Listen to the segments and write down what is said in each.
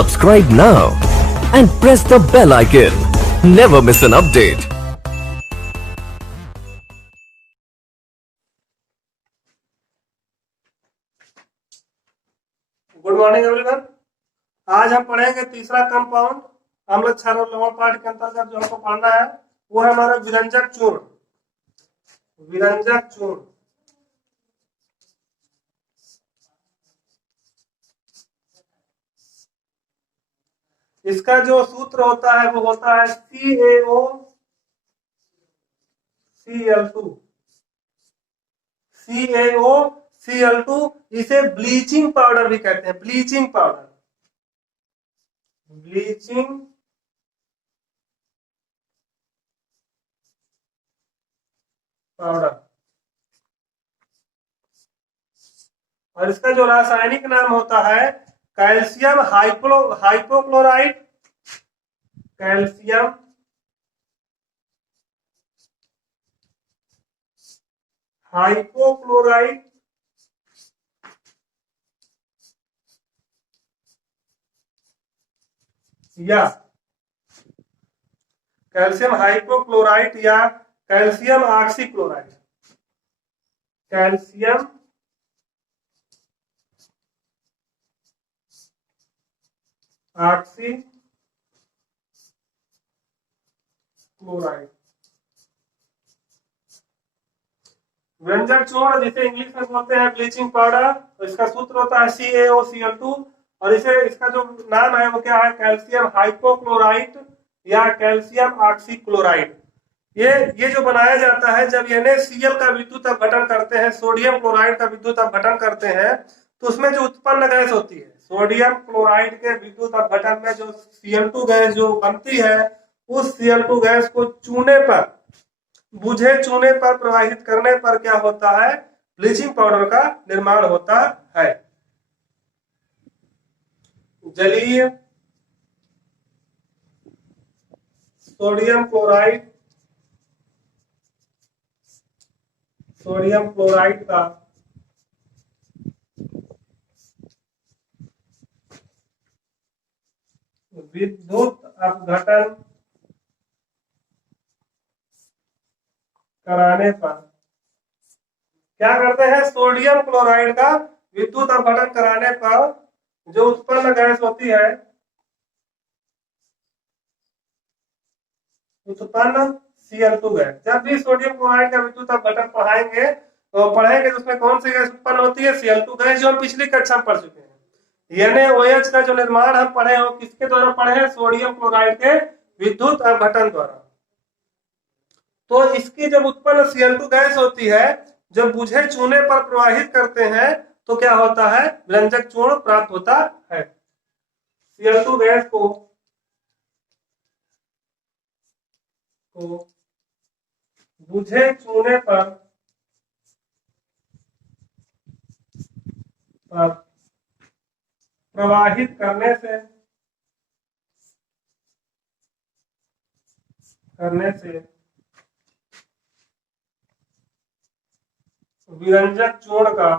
Subscribe now and press the bell icon. Never miss an update. Good morning everyone. आज हम पढ़ेंगे तीसरा compound अम्ल क्षार और लवण पाठ के अंतर्गत जो हमको पढ़ना है वो है हमारा विरंजक चूर्ण। विरंजक चूर्ण इसका जो सूत्र होता है वो होता है CaOCl2। CaOCl2 इसे ब्लीचिंग पाउडर भी कहते हैं। Bleaching powder, bleaching powder. और इसका जो रासायनिक नाम होता है कैल्शियम हाइपोक्लोराइड। कैल्शियम हाइपोक्लोराइड या कैल्शियम हाइपोक्लोराइड या कैल्शियम ऑक्सीक्लोराइड। Calcium oxychloride. व्यंजक चूर्ण जिसे इंग्लिश में बोलते हैं ब्लीचिंग पाउडर, तो इसका सूत्र होता है CaOCl2 और इसका जो नाम है वो क्या है कैल्शियम हाइपोक्लोराइड या कैल्शियम ऑक्सीक्लोराइड। ये जो बनाया जाता है जब NaCl का विद्युत अपघटन करते हैं, सोडियम क्लोराइड का विद्युत अपघटन करते हैं, तो उसमें जो उत्पन्न गैस होती है सोडियम क्लोराइड के विद्युत अपघटन में जो Cl2 गैस जो बनती है, उस Cl2 गैस को बुझे चूने पर प्रवाहित करने पर क्या होता है, ब्लीचिंग पाउडर का निर्माण होता है। जलीय सोडियम क्लोराइड का विद्युत अपघटन कराने पर क्या करते हैं, सोडियम क्लोराइड का विद्युत अपघटन कराने पर जो उत्पन्न गैस होती है, उत्पन्न Cl2 गैस। जब भी सोडियम क्लोराइड का विद्युत अपघटन पढ़ेंगे तो उसमें कौन सी गैस उत्पन्न होती है, Cl2 गैस, जो हम पिछली कक्षा में पढ़ चुके हैं। NaOH का जो निर्माण हम पढ़े हो किसके द्वारा पढ़े हैं, सोडियम क्लोराइड के विद्युत अपघटन द्वारा। तो इसकी जब उत्पन्न Cl2 गैस होती है, जब बुझे चूने पर प्रवाहित करते हैं तो क्या होता है, विरंजक चूर्ण प्राप्त होता है। Cl2 गैस को बुझे चूने पर प्रवाहित करने से विरंजक चूर्ण का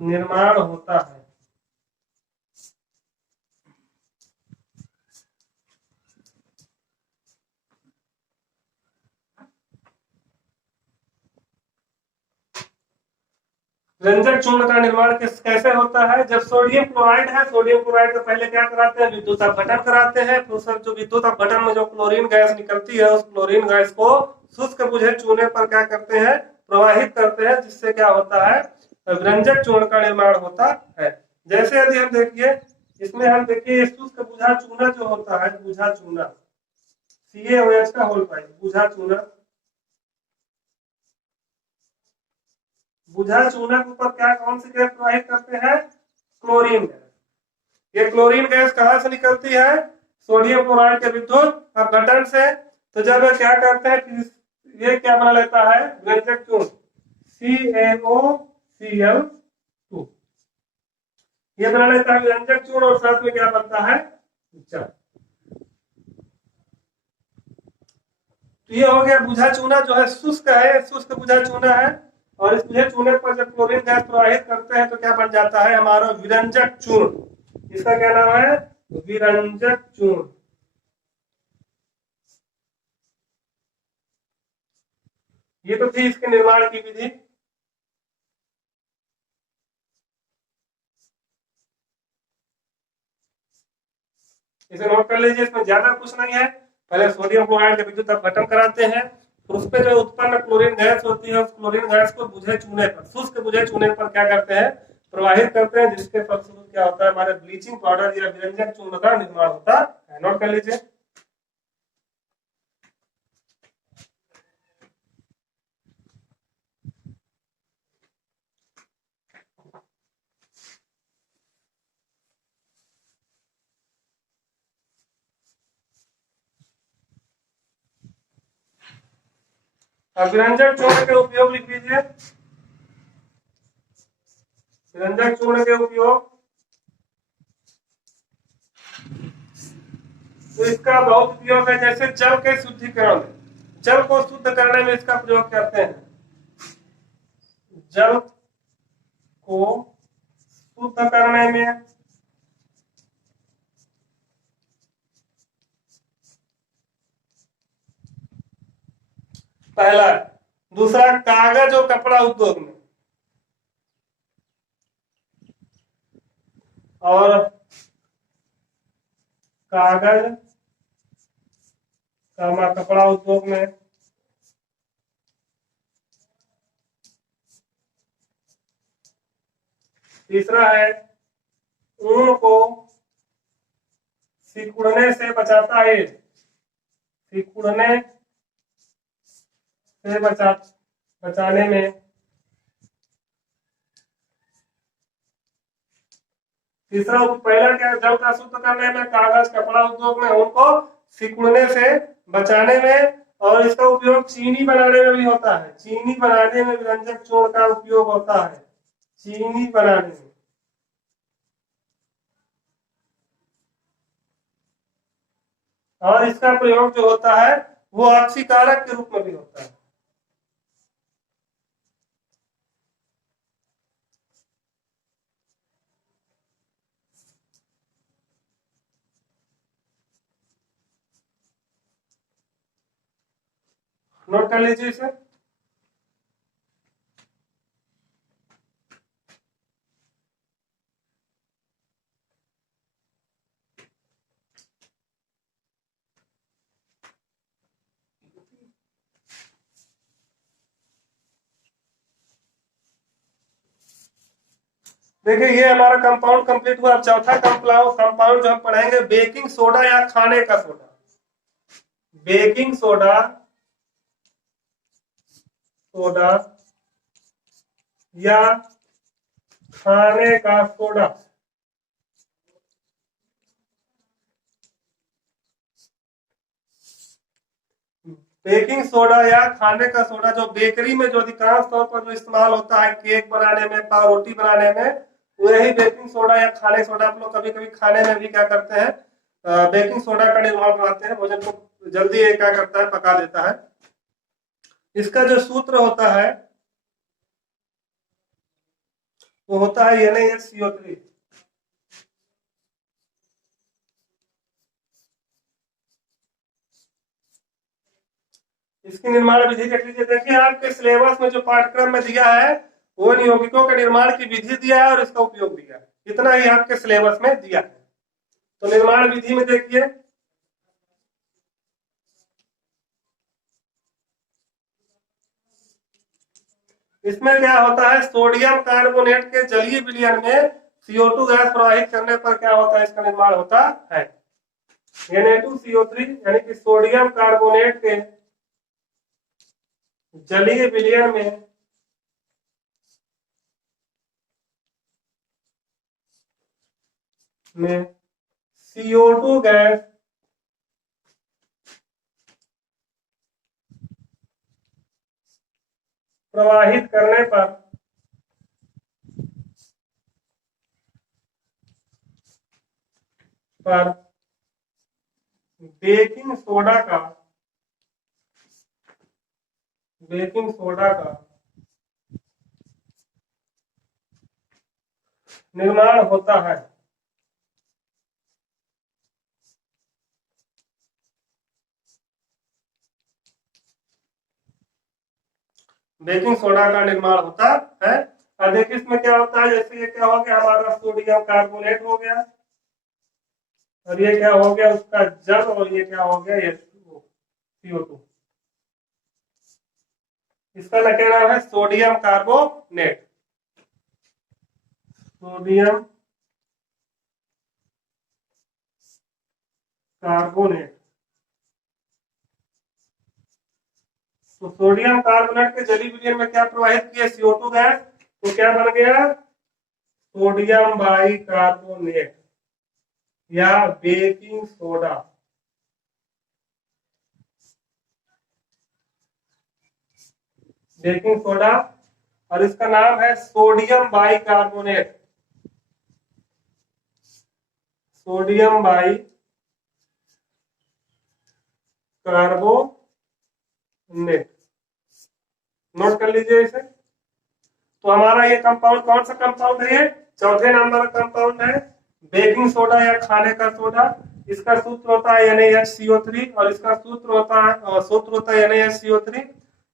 निर्माण होता है। विरंजक चूर्ण का निर्माण कैसे होता है, जब सोडियम क्लोराइड है, सोडियम क्लोराइड को पहले क्या कराते हैं, विद्युत अपघटन कराते हैं। फिर सर जो विद्युत अपघटन में जो क्लोरीन गैस निकलती है, उस क्लोरीन गैस को शुष्क बुझे चूने पर क्या करते हैं, प्रवाहित करते हैं, जिससे क्या होता है, विरंजक चूर्ण का निर्माण होता है। जैसे यदि हम देखिए इसमें हम देखिए शुष्क बुझा चूना जो होता है, बुझा चूना CaOH का होल पाई, बुझा चूना, बुझा चूना के ऊपर क्या कौन सी गैस प्रवाहित करते हैं, क्लोरीन गैस। ये क्लोरीन गैस कहां से निकलती है, सोडियम क्लोराइड के विद्युत अपघटन से। तो जब क्या करते हैं कि ये क्या बना लेता है, विरंजक चूर्ण CaOCl2, ये बना लेता है विरंजक चूर्ण और साथ में क्या बनता है, जल। तो ये हो गया बुझा चूना जो है शुष्क है, शुष्क बुझा चूना है। और इस तुझे चूने पर जब क्लोरीन गैस प्रवाहित करते हैं तो क्या बन जाता है हमारा विरंजक चूर्ण। इसका क्या नाम है? विरंजक चूर्ण। ये तो थी इसके निर्माण की विधि। इसे नोट कर लीजिए, इसमें ज्यादा कुछ नहीं है। पहले सोडियम क्लोराइड का विद्युत अपघटन कराते हैं, फिर उस पर जो उत्पन्न क्लोरीन गैस होती है उस क्लोरीन गैस को बुझे चूने पर, शुष्क बुझे चूने पर क्या करते हैं, प्रवाहित करते हैं, जिसके फलस्वरूप क्या होता है हमारे ब्लीचिंग पाउडर या विरंजक चूर्ण का निर्माण होता है। नोट कर लीजिए। अब विरंजक चूर्ण के उपयोग लिख लीजिए। विरंजक चूर्ण के उपयोग, तो इसका बहुत उपयोग है। जैसे जल के शुद्धिकरण में, जल को शुद्ध करने में इसका प्रयोग करते हैं। जल को शुद्ध करने में, पहला। दूसरा, कागज और कपड़ा उद्योग में, और कागज कपड़ा उद्योग में। तीसरा है, ऊन को सिकुड़ने से बचाता है, सिकुड़ने से बचाने में। तीसरा, पहला क्या, जल का शुद्ध करने में, कागज कपड़ा उद्योग में, उनको सिकुड़ने से बचाने में, और इसका उपयोग चीनी बनाने में भी होता है। चीनी बनाने में विरंजक चूर्ण का उपयोग होता है, चीनी बनाने में। और इसका प्रयोग जो होता है वो ऑक्सीकारक के रूप में भी होता है। नोट कर लीजिए इसे। देखिए ये हमारा कंपाउंड कंप्लीट हुआ। अब चौथा कंपाउंड जो हम पढ़ेंगे, बेकिंग सोडा या खाने का सोडा। बेकिंग सोडा, सोडा या खाने का सोडा। बेकिंग सोडा या खाने का सोडा जो बेकरी में जो अधिकांश तौर पर जो इस्तेमाल होता है, केक बनाने में, पाव रोटी बनाने में, वही बेकिंग सोडा या खाने सोडा। आप लोग कभी कभी खाने में भी क्या करते हैं, बेकिंग सोडा का निर्माण बनाते हैं, भोजन को जल्दी ये क्या करता है, पका देता है। इसका जो सूत्र होता है वो होता है NaHCO3। इसकी निर्माण विधि देख लीजिए। देखिए आपके सिलेबस में जो पाठ्यक्रम में दिया है वो यौगिकों के निर्माण की विधि दिया है और इसका उपयोग दिया है, इतना ही आपके सिलेबस में दिया है। तो निर्माण विधि में देखिए, इसमें क्या होता है, सोडियम कार्बोनेट के जलीय विलयन में CO2 गैस प्रवाहित करने पर क्या होता है, इसका निर्माण होता है। Na2CO3 यानी कि सोडियम कार्बोनेट के जलीय विलयन में CO2 गैस प्रवाहित करने पर बेकिंग सोडा का निर्माण होता है। बेकिंग सोडा का निर्माण होता है। और देखिए इसमें क्या होता है, जैसे ये क्या हो गया हमारा सोडियम कार्बोनेट हो गया, और ये क्या हो गया उसका जल, और ये क्या हो गया ये CO2। इसका क्या नाम है, सोडियम कार्बोनेट। Sodium carbonate. तो सोडियम कार्बोनेट के जली विलयन में क्या प्रवाहित किया, CO2 गैस, तो क्या बन गया, सोडियम बाई कार्बोनेट या बेकिंग सोडा। बेकिंग सोडा, और इसका नाम है sodium by carbonate. Sodium by carbonate, note कर लीजिए इसे। तो हमारा ये कंपाउंड कौन सा कंपाउंड है, ये चौथे नंबर का कंपाउंड है, बेकिंग सोडा या खाने का सोडा। इसका सूत्र होता है NaHCO3, और इसका सूत्र होता है NaHCO3।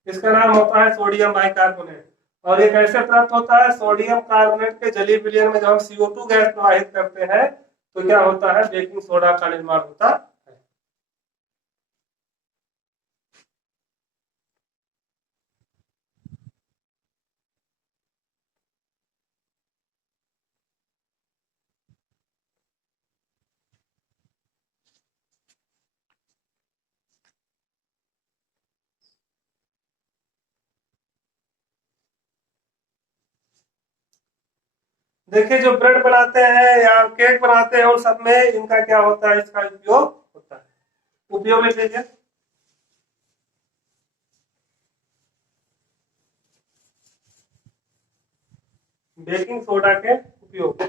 इसका नाम होता है सोडियम बाइकार्बोनेट। और ये कैसे प्राप्त होता है, सोडियम कार्बोनेट के जलीय विलयन में जब हम CO2 गैस प्रवाहित करते हैं तो क्या होता है, बेकिंग सोडा का निर्माण होता है। देखिए जो ब्रेड बनाते हैं या केक बनाते हैं उन सब में इनका क्या होता है, इसका उपयोग होता है। उपयोग लिख लीजिए। बेकिंग सोडा के उपयोग।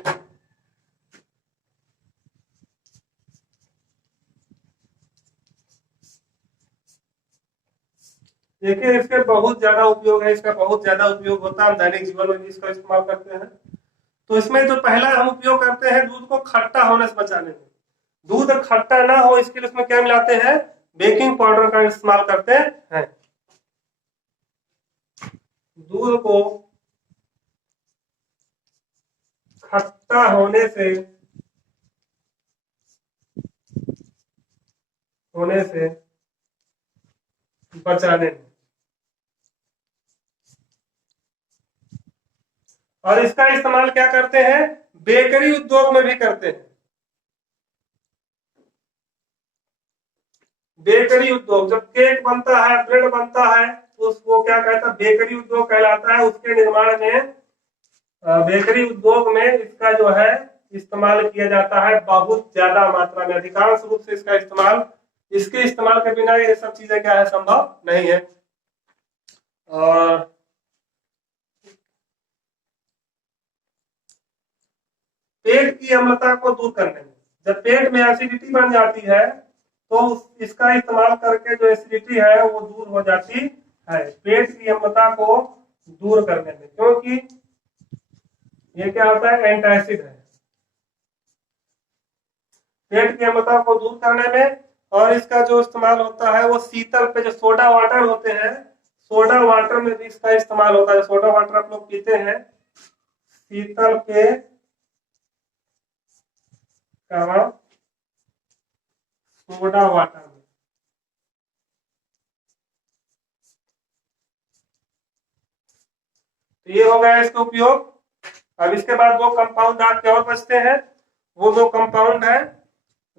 देखिए इसके बहुत ज्यादा उपयोग है, इसका बहुत ज्यादा उपयोग होता है, हम दैनिक जीवन में भी इसका इस्तेमाल करते हैं। तो इसमें जो पहला हम उपयोग करते हैं दूध को खट्टा होने से बचाने में। दूध खट्टा ना हो इसके लिए उसमें क्या मिलाते हैं, बेकिंग पाउडर का इस्तेमाल करते हैं। दूध को खट्टा होने से बचाने में। और इसका इस्तेमाल क्या करते हैं, बेकरी उद्योग में भी करते हैं। बेकरी उद्योग, जब केक बनता है, ब्रेड बनता है, तो उसको क्या कहता है, बेकरी उद्योग कहलाता है। उसके निर्माण में बेकरी उद्योग में इसका जो है इस्तेमाल किया जाता है बहुत ज्यादा मात्रा में, अधिकांश रूप से इसका इस्तेमाल, इसके इस्तेमाल के बिना ये सब चीजें क्या है, संभव नहीं है। और पेट की अम्लता को दूर करने में, जब पेट में एसिडिटी बन जाती है तो इसका इस्तेमाल करके जो एसिडिटी है वो दूर हो जाती है, पेट की अम्लता को दूर करने में, क्योंकि ये क्या होता है, एंटासिड है, पेट की अम्लता को दूर करने में। और इसका जो इस्तेमाल होता है वो शीतल पे, जो सोडा वाटर होते हैं, सोडा वाटर में भी इसका इस्तेमाल होता है। सोडा वाटर आप लोग पीते हैं, शीतल पे सोडा वाटर में। तो ये हो गया इसका उपयोग। अब इसके बाद दो कंपाउंड आपके और बचते हैं, वो दो कंपाउंड है,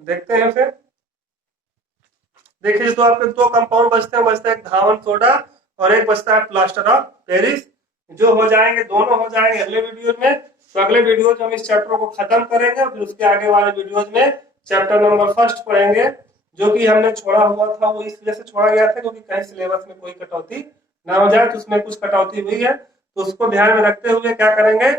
देखते हैं उसे। देखिए तो आपके दो कंपाउंड बचते हैं, बचता है एक धावन सोडा और एक बचता है प्लास्टर ऑफ पेरिस, जो हो जाएंगे, दोनों हो जाएंगे अगले वीडियो में। तो अगले वीडियो में हम इस चैप्टर को खत्म करेंगे, फिर उसके आगे वाले वीडियोज में चैप्टर नंबर 1 पढ़ेंगे, जो कि हमने छोड़ा हुआ था। वो इस वजह से छोड़ा गया था क्योंकि कहीं सिलेबस में कोई कटौती ना हो जाए, तो उसमें कुछ कटौती हुई है, तो उसको ध्यान में रखते हुए क्या करेंगे,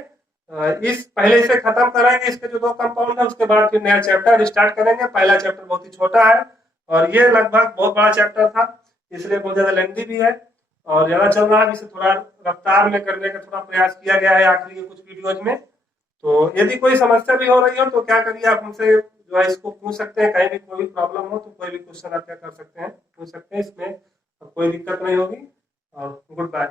इस पहले इसे खत्म करेंगे, इसके जो दो कंपाउंड है, उसके बाद फिर नया चैप्टर स्टार्ट करेंगे। पहला चैप्टर बहुत ही छोटा है और ये लगभग बहुत बड़ा चैप्टर था, इसलिए बहुत ज्यादा लेंथी भी है और ज्यादा चल रहा है। इसे थोड़ा रफ्तार में करने का थोड़ा प्रयास किया गया है आखिरी के कुछ वीडियोज में। तो यदि कोई समस्या भी हो रही हो तो क्या करिए, आप हमसे जो है इसको पूछ सकते हैं। कहीं भी कोई भी प्रॉब्लम हो तो कोई भी क्वेश्चन आप क्या कर सकते हैं, पूछ सकते हैं। इसमें कोई दिक्कत नहीं होगी। और गुड बाय।